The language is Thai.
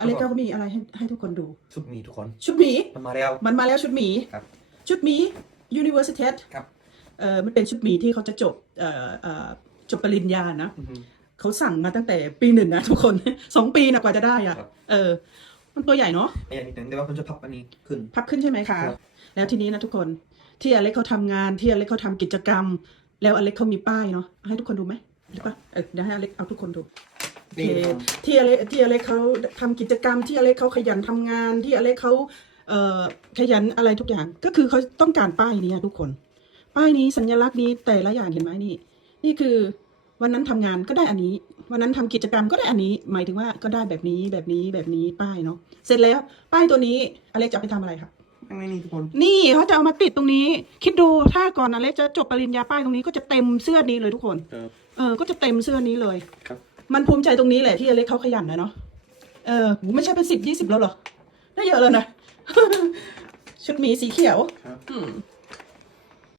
อเล็กก็มีอะไรให้ให้ทุกคนดู ชุดมีทุกคน ชุดหมี มันมาแล้ว มันมาแล้วชุดหมี ครับ ชุดหมี University ครับ เอ่อมันเป็นชุดหมีที่เขาจะจบเอ่อเอ่อจบปริญญานะอือฮึเขาสั่งมาตั้งแต่ปีหนึ่งนะทุกคน สองปีนะกว่าจะได้อะครับ เออ มันตัวใหญ่เนาะ ไม่อย่างนิดนึงแต่ว่าผมจะพับอันนี้ขึ้น พับขึ้นใช่ไหมคะ ครับ แล้วทีนี้นะทุกคน ที่อเล็กเขาทำงาน ที่อเล็กเขาทำกิจกรรม แล้วอเล็กเขามีป้ายเนาะ ให้ทุกคนดูไหมหรือปะเออเดี๋ยวให้อเล็กเอาทุกคนดูโอ เคนี่ครับที่อเล็กที่อเล็กเขาทำกิจกรรมที่อเล็กเขาขยันทำงานที่อเล็กเขาเอ่อขยันอะไรทุกอย่าง ก็คือเขาต้องการป้ายนี้อะทุกคน ป้ายนี้สัญลักษณ์นี้แต่ละอย่างเห็นไหมนี่ นี่คือวันนั้นทำงานก็ได้อันนี้ วันนั้นทำกิจกรรมก็ได้อันนี้ หมายถึงว่าก็ได้แบบนี้แบบนี้แบบนี้ป้ายเนาะเสร็จแล้วป้ายตัวนี้อเล็กจะเอาไปทำอะไรครับอันนี้ทุกคนนี่เขาจะเอามาติดตรงนี้ คิดดูถ้าก่อนอเล็กจะจบปริญญาป้ายตรงนี้ก็จะเต็มเสื้อนี้เลยทุกคน ครับเออ ก็จะเต็มเสื้อนี้เลย ครับ มันภูมิใจตรงนี้แหละที่อเล็กเขาขยันนะเนาะเออโหไม่ใช่เป็นสิบยี่สิบแล้วเหรอได้เยอะแล้วนะ ชุดหมีสีเขียวครับอืม